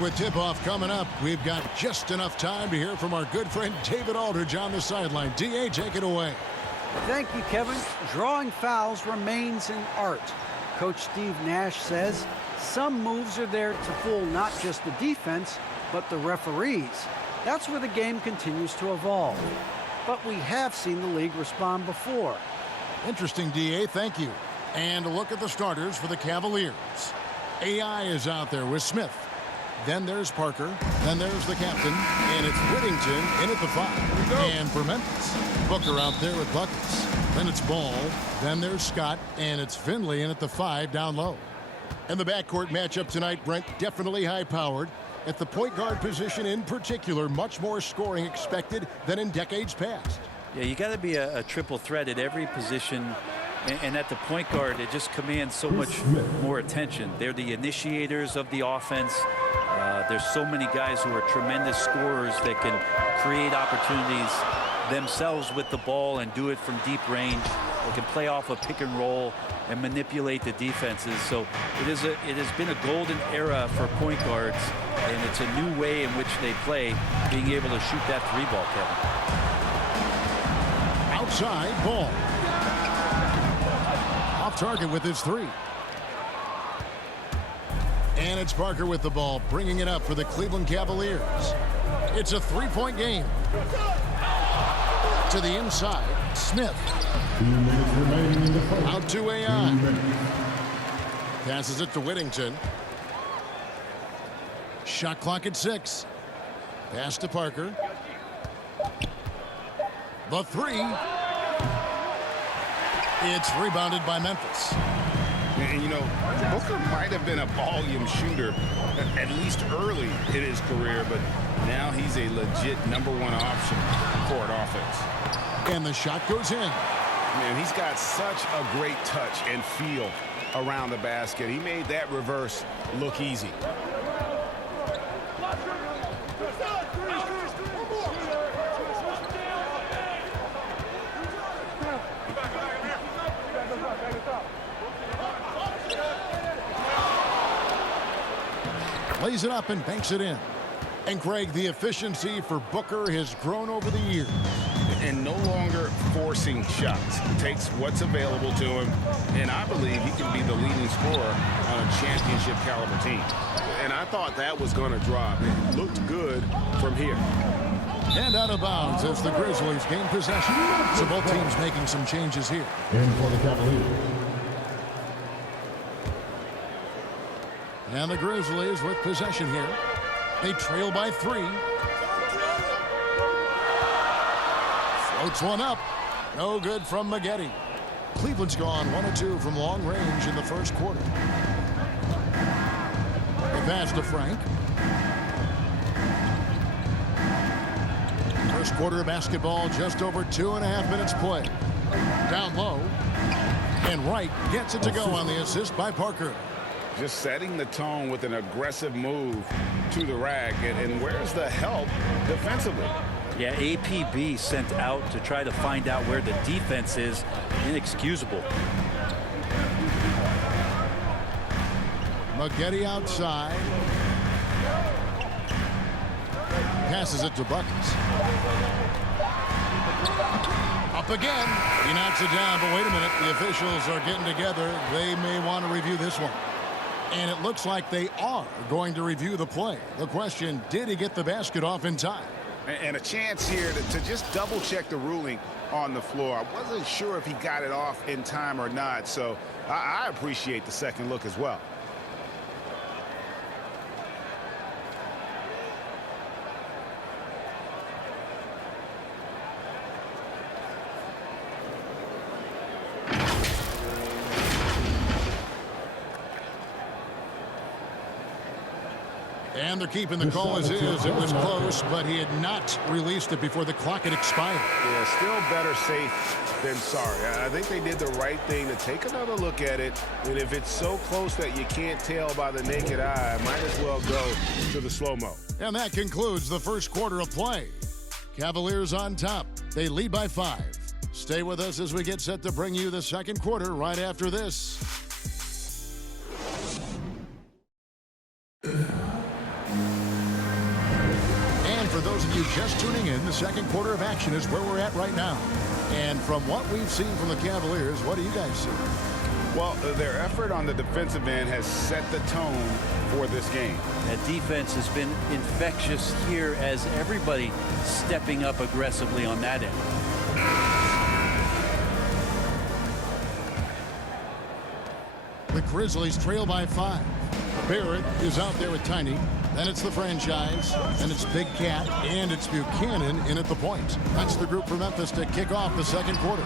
With tip-off coming up, we've got just enough time to hear from our good friend David Aldridge on the sideline. D.A., take it away. Thank you, Kevin. Drawing fouls remains an art. Coach Steve Nash says some moves are there to fool not just the defense, but the referees. That's where the game continues to evolve. But we have seen the league respond before. Interesting, D.A., thank you. And a look at the starters for the Cavaliers. AI is out there with Smith. Then there's Parker. Then there's the captain. And it's Whittington in at the 5. And for Memphis, Booker out there with buckets. Then it's Ball. Then there's Scott. And it's Finley in at the 5 down low. And the backcourt matchup tonight, Brent, definitely high-powered. At the point guard position in particular, much more scoring expected than in decades past. Yeah, you got to be a triple threat at every position. And at the point guard, it just commands so much more attention. They're the initiators of the offense. There's so many guys who are tremendous scorers that can create opportunities themselves with the ball and do it from deep range. They can play off a pick and roll and manipulate the defenses. So it has been a golden era for point guards, and it's a new way in which they play, being able to shoot that 3-ball, Kevin. Outside Ball. Off target with his 3. And it's Parker with the ball, bringing it up for the Cleveland Cavaliers. It's a 3-point game. To the inside, Smith. Out to AI. Passes it to Whittington. Shot clock at 6. Pass to Parker. The 3. It's rebounded by Memphis. And, you know, Booker might have been a volume shooter, at least early in his career, but now he's a legit #1 option for an offense. And the shot goes in. Man, he's got such a great touch and feel around the basket. He made that reverse look easy. Lays it up and banks it in. And Craig, the efficiency for Booker has grown over the years. And no longer forcing shots. Takes what's available to him, and I believe he can be the leading scorer on a championship caliber team. And I thought that was going to drop. It looked good from here. And out of bounds as the Grizzlies gain possession. So both teams making some changes here. And for the Cavaliers. And the Grizzlies with possession here. They trail by 3. Floats one up. No good from Maggette. Cleveland's gone 1 of 2 from long range in the first quarter. The pass to Frank. First quarter of basketball, just over 2.5 minutes played. Down low. And Wright gets it to go on the assist by Parker. Just setting the tone with an aggressive move to the rack. And where's the help defensively? Yeah, APB sent out to try to find out where the defense is. Inexcusable. Maggette outside. Passes it to Buckets. Up again. He knocks it down, but wait a minute. The officials are getting together. They may want to review this one. And it looks like they are going to review the play. The question, did he get the basket off in time? And a chance here to just double check the ruling on the floor. I wasn't sure if he got it off in time or not, so I appreciate the second look as well. And they're keeping the call as is. It was close, but he had not released it before the clock had expired. Yeah, still better safe than sorry. I think they did the right thing to take another look at it. And if it's so close that you can't tell by the naked eye, might as well go to the slow-mo. And that concludes the first quarter of play. Cavaliers on top. They lead by 5. Stay with us as we get set to bring you the second quarter right after this. for those of you just tuning in, the second quarter of action is where we're at right now. And from what we've seen from the Cavaliers, what do you guys see? Well, their effort on the defensive end has set the tone for this game. That defense has been infectious here as everybody stepping up aggressively on that end. The Grizzlies trail by 5. Barrett is out there with Tiny. Then it's the franchise. Then it's Big Cat. And it's Buchanan in at the point. That's the group for Memphis to kick off the second quarter.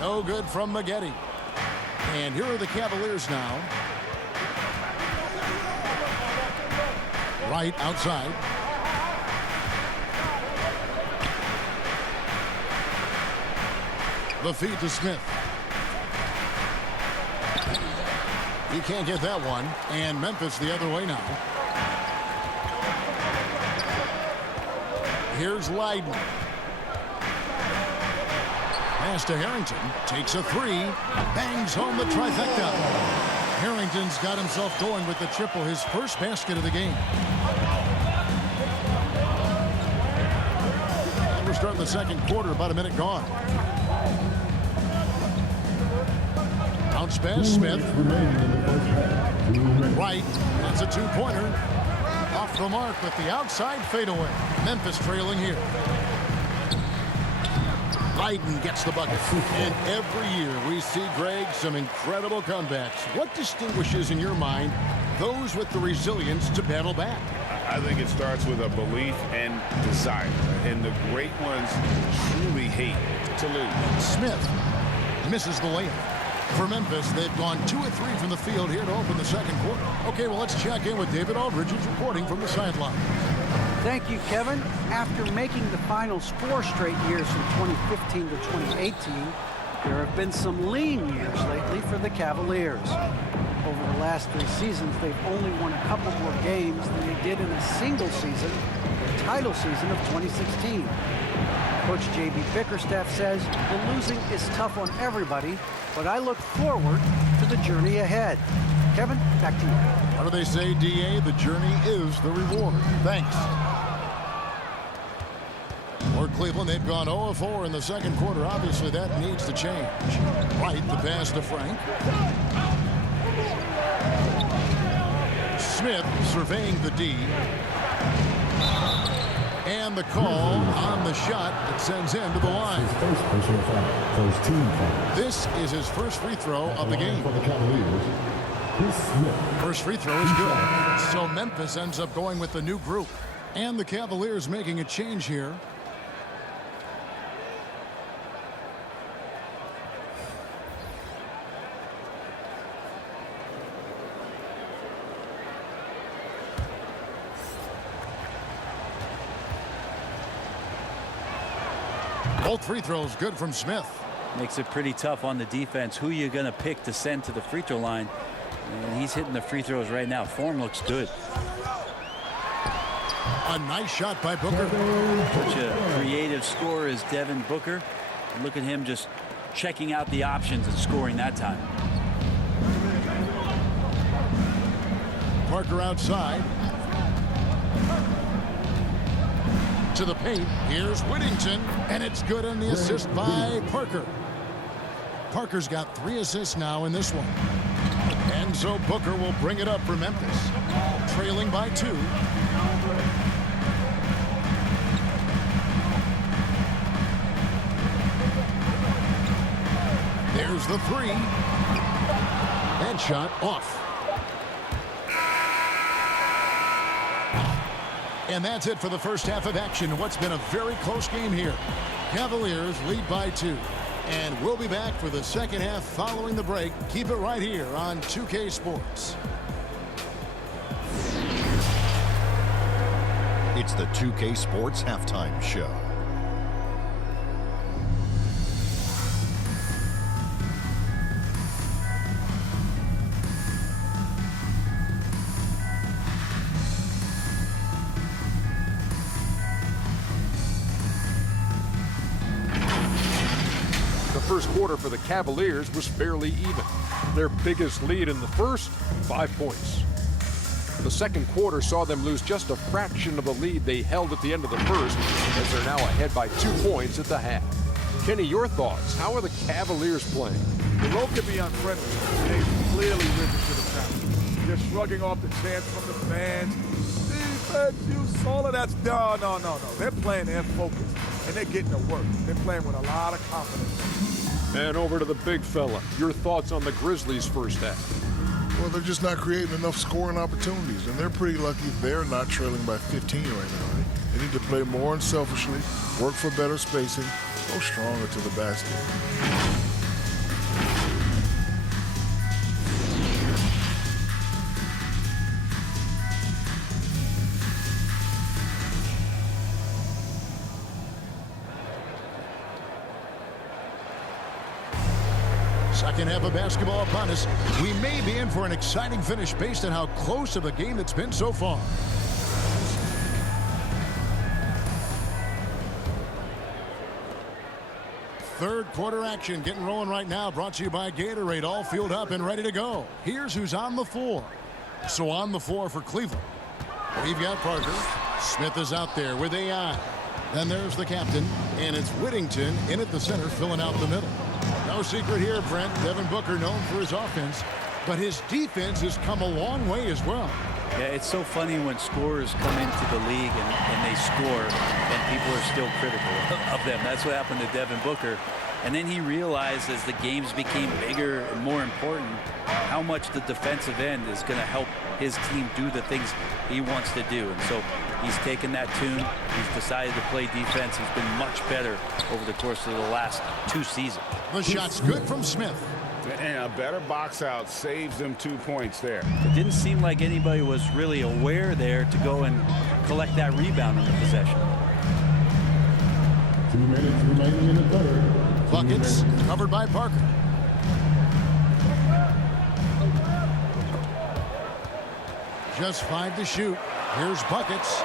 No good from Maggette. And here are the Cavaliers now. Right outside. The feed to Smith. He can't get that one. And Memphis the other way now. Here's Leiden. Pass to Harrington. Takes a 3. Bangs home the trifecta. Harrington's got himself going with the triple, his first basket of the game. And we're starting the second quarter, about a minute gone. Bounce pass, Smith. Right. That's a two-pointer. Off the mark with the outside fadeaway. Memphis trailing here. Leiden gets the bucket. And every year we see, Greg, some incredible comebacks. What distinguishes, in your mind, those with the resilience to battle back? I think it starts with a belief and desire. And the great ones truly hate to lose. Smith misses the layup. For Memphis, they've gone 2 of 3 from the field here to open the second quarter. Okay, well, let's check in with David Aldridge, who's reporting from the sideline. Thank you, Kevin. After making the finals 4 straight years from 2015 to 2018, there have been some lean years lately for the Cavaliers. Over the last 3 seasons, they've only won a couple more games than they did in a single season, the title season of 2016. Coach J.B. Bickerstaff says the losing is tough on everybody, but I look forward to the journey ahead. Kevin, back to you. What do they say, D.A.? The journey is the reward. Thanks. For Cleveland, they've gone 0 of 4 in the second quarter. Obviously, that needs to change. Right, the pass to Frank. Smith surveying the D. And the call on the shot that sends him to the line. This is his first free throw of the game. First free throw is good. So Memphis ends up going with the new group. And the Cavaliers making a change here. Both free throws good from Smith. Makes it pretty tough on the defense. Who you going to pick to send to the free throw line? And he's hitting the free throws right now. Form looks good. A nice shot by Booker. Such a creative scorer is Devin Booker. And look at him just checking out the options and scoring that time. Parker outside. To the paint. Here's Whittington. And it's good on the assist by Parker. Parker's got 3 assists now in this one. And so Booker will bring it up for Memphis. Trailing by 2. There's the 3. That shot off. And that's it for the first half of action. What's been a very close game here. Cavaliers lead by 2. And we'll be back for the second half following the break. Keep it right here on 2K Sports. It's the 2K Sports Halftime Show. First quarter for the Cavaliers was fairly even. Their biggest lead in the first, 5 points. The second quarter saw them lose just a fraction of the lead they held at the end of the first, as they're now ahead by 2 points at the half. Kenny, your thoughts? How are the Cavaliers playing? The low can be unfriendly. They clearly risen to the challenge. They're shrugging off the chants from the fans. Defense, you saw it. That's no. They're playing their focus, and they're getting to work. They're playing with a lot of confidence. And over to the big fella. Your thoughts on the Grizzlies' first half? Well, they're just not creating enough scoring opportunities, and they're pretty lucky they're not trailing by 15 right now. They need to play more unselfishly, work for better spacing, go stronger to the basket. Second half of basketball upon us. We may be in for an exciting finish based on how close of a game it's been so far. Third quarter action getting rolling right now, brought to you by Gatorade, all fueled up and ready to go. Here's who's on the floor. So on the floor for Cleveland, we've got Parker. Smith is out there with AI. Then there's the captain, and it's Whittington in at the center, filling out the middle. No secret here, Brent. Devin Booker known for his offense, but his defense has come a long way as well. Yeah, it's so funny when scorers come into the league and they score, and people are still critical of them. That's what happened to Devin Booker. And then he realized as the games became bigger and more important, how much the defensive end is going to help his team do the things he wants to do. And so he's taken that tune. He's decided to play defense. He's been much better over the course of the last 2 seasons. The shot's good from Smith. And a better box out saves them 2 points there. It didn't seem like anybody was really aware there to go and collect that rebound in the possession. 2 minutes remaining in the third. Buckets covered by Parker. Just 5 to shoot. Here's buckets.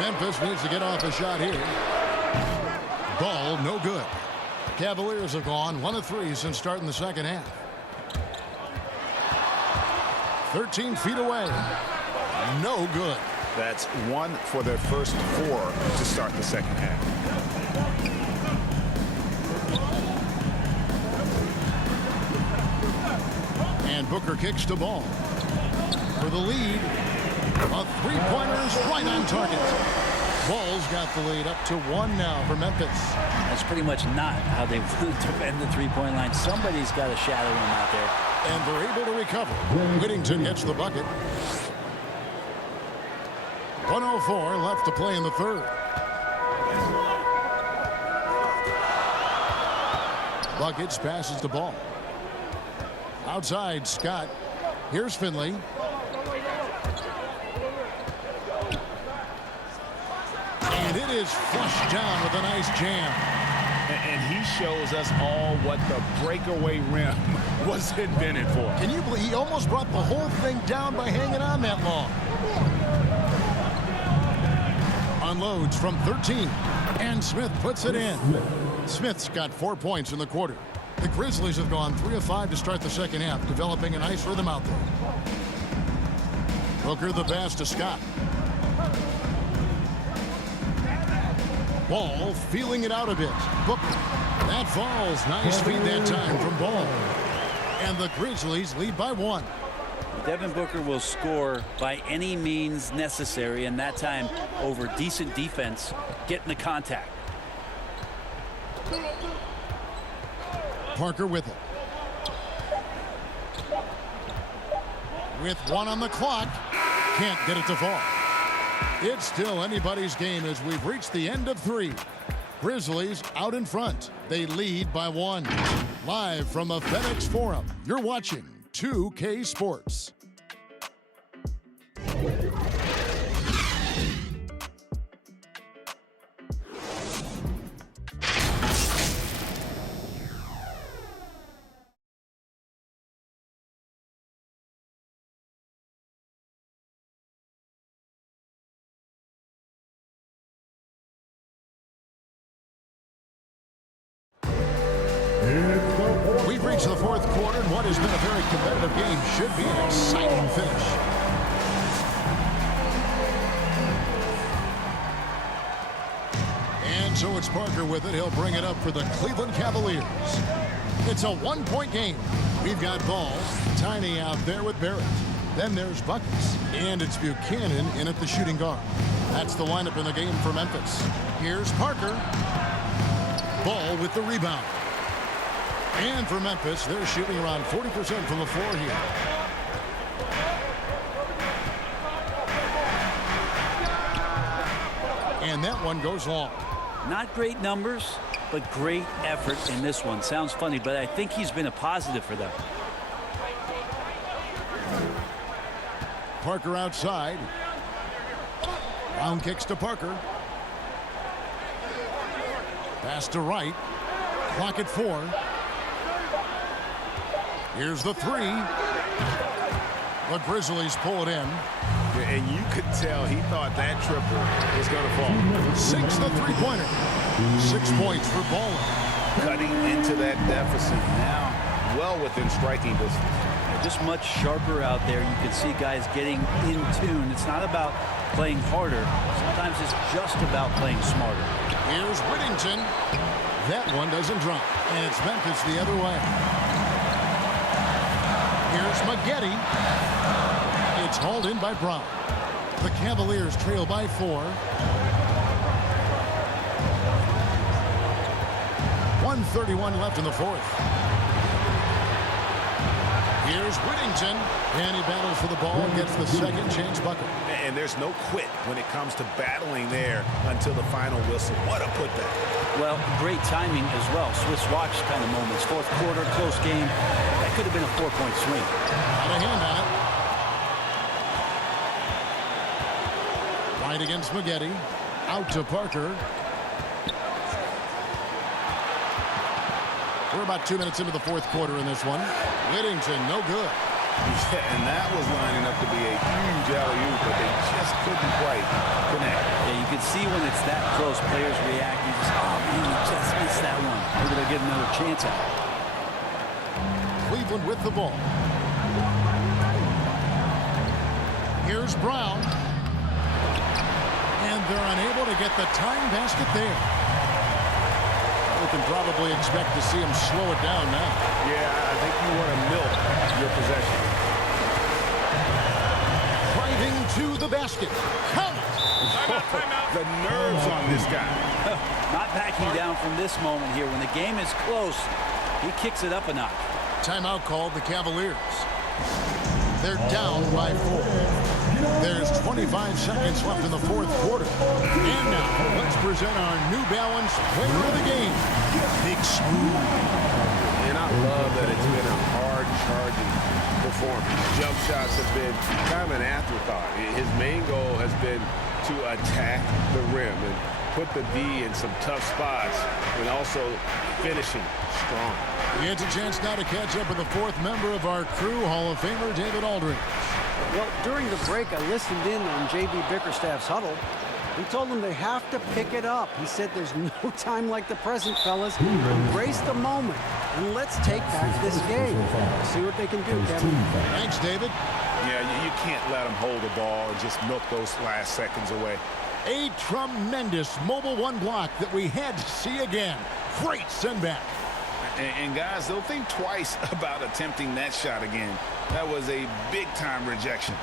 Memphis needs to get off a shot here. Ball no good. Cavaliers have gone 1 of 3 since starting the second half. 13 feet away. No good. That's 1 for their first 4 to start the second half. And Booker kicks to Ball. For the lead. A three-pointer's right on target. Ball's got the lead up to 1 now for Memphis. That's pretty much not how they defend the three-point line. Somebody's got to shadow him out there. And they're able to recover. Whittington gets the bucket. 1:04 left to play in the third. Buckets passes the ball. Outside, Scott. Here's Finley. And it is flushed down with a nice jam. And he shows us all what the breakaway rim was invented for. Can you believe he almost brought the whole thing down by hanging on that long? Unloads from 13. And Smith puts it in. Smith's got 4 points in the quarter. The Grizzlies have gone 3 of 5 to start the second half, developing a nice rhythm out there. Booker the pass to Scott. Ball feeling it out a bit. Booker. That falls. Nice feed that time from Ball. And the Grizzlies lead by 1. Devin Booker will score by any means necessary, and that time over decent defense, getting the contact. Parker with it. With 1 on the clock. Can't get it to fall. It's still anybody's game as we've reached the end of 3. Grizzlies out in front. They lead by 1. Live from the FedEx Forum, you're watching 2K Sports. We've reached the 4th quarter, and what has been a very competitive game should be an exciting finish. So it's Parker with it. He'll bring it up for the Cleveland Cavaliers. It's a one-point game. We've got Ball, Tiny out there with Barrett. Then there's Buckets, and it's Buchanan in at the shooting guard. That's the lineup in the game for Memphis. Here's Parker. Ball with the rebound. And for Memphis, they're shooting around 40% from the floor here. And that one goes long. Not great numbers, but great effort in this one. Sounds funny, but I think he's been a positive for them. Parker outside. Brown kicks to Parker. Pass to Wright. Clock at 4. Here's the 3. The Grizzlies pull it in. And you could tell he thought that triple was going to fall. Sinks the three-pointer. 6 points for Ballin. Cutting into that deficit now, well within striking distance. Just much sharper out there. You can see guys getting in tune. It's not about playing harder. Sometimes it's just about playing smarter. Here's Whittington. That one doesn't drop. And it's Memphis the other way. Here's Maggette. It's hauled in by Brown. The Cavaliers trail by 4. 1:31 left in the fourth. Here's Whittington, and he battles for the ball and gets the second chance bucket. And there's no quit when it comes to battling there until the final whistle. What a putback. Well, great timing as well. Swiss watch kind of moments. Fourth quarter, close game. That could have been a 4-point swing. Out of hand on it. Right against Maggette. Out to Parker. We're about 2 minutes into the fourth quarter in this one. Whittington, no good. Yeah, and that was lining up to be a huge alley-oop, but they just couldn't quite connect. Yeah, you can see when it's that close, players react. You just, oh, man, you just missed that one. Maybe they'll get another chance at it. Cleveland with the ball. Here's Brown. And they're unable to get the tying basket there. We can probably expect to see him slow it down now. Yeah, I think you want to milk your possession. Driving to the basket. Count it. Timeout. The nerves on this guy. Not backing down from this moment here. When the game is close, he kicks it up a notch. Timeout called the Cavaliers. They're down by 4. There's 25 seconds left in the fourth quarter. And now, let's present our New Balance player of the game, Big Smooth. And I love that it's been a hard-charging performance. Jump shots have been kind of an afterthought. His main goal has been to attack the rim and put the D in some tough spots and also finishing strong. He gets a chance now to catch up with the fourth member of our crew, Hall of Famer David Aldridge. Well, during the break, I listened in on J.B. Bickerstaff's huddle. He told them they have to pick it up. He said there's no time like the present, fellas. Embrace the moment, and let's take back this game. See what they can do, Kevin. Thanks, David. Yeah, you can't let them hold the ball and just milk those last seconds away. A tremendous mobile one block that we had to see again. Great send back. And guys, they'll think twice about attempting that shot again. That was a big-time rejection.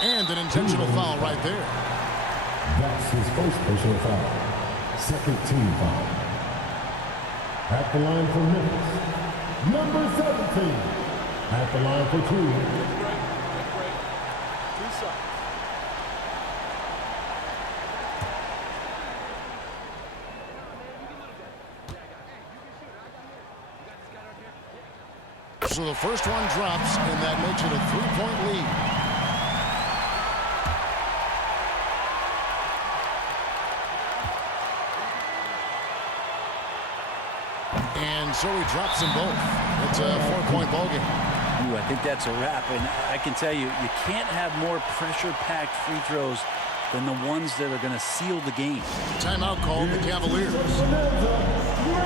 And an intentional foul right there. That's his first personal foul. Second team foul. At the line for Memphis, number 17. At the line for 2. So the first one drops, and that makes it a 3-point lead. And so he drops them both. It's a 4-point ball game. Ooh, I think that's a wrap. And I can tell you, you can't have more pressure-packed free throws than the ones that are going to seal the game. Timeout called the Cavaliers.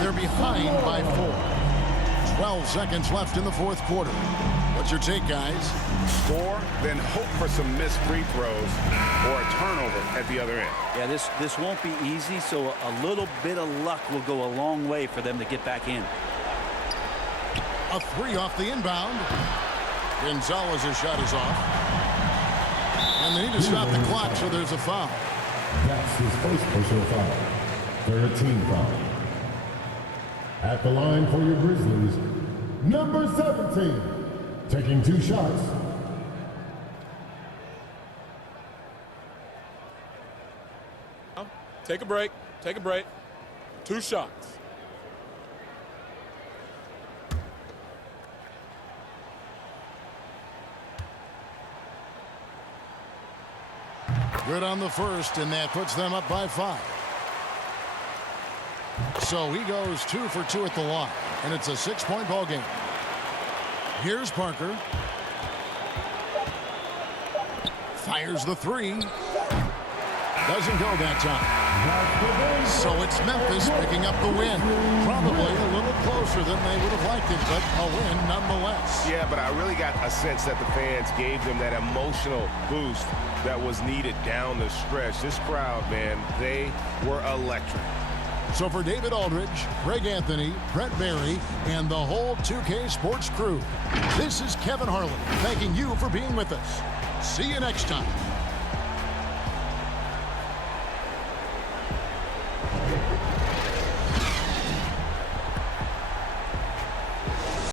They're behind by 4. 12 seconds left in the fourth quarter. What's your take, guys? Score, then hope for some missed free throws or a turnover at the other end. Yeah, this won't be easy, so a little bit of luck will go a long way for them to get back in. A three off the inbound. Gonzalez's shot is off. And they need to stop the clock, so there's a foul. That's his first personal foul. 13 foul. At the line for your Grizzlies, number 17, taking 2 shots. Take a break. Take a break. 2 shots. Good on the first, and that puts them up by 5. So he goes 2 for 2 at the line, and it's a 6-point ball game. Here's Parker. Fires the 3. Doesn't go that time. So it's Memphis picking up the win. Probably a little closer than they would have liked it, but a win nonetheless. Yeah, but I really got a sense that the fans gave them that emotional boost that was needed down the stretch. This crowd, man, they were electric. So for David Aldridge, Greg Anthony, Brett Barry, and the whole 2K Sports crew, this is Kevin Harlan thanking you for being with us. See you next time.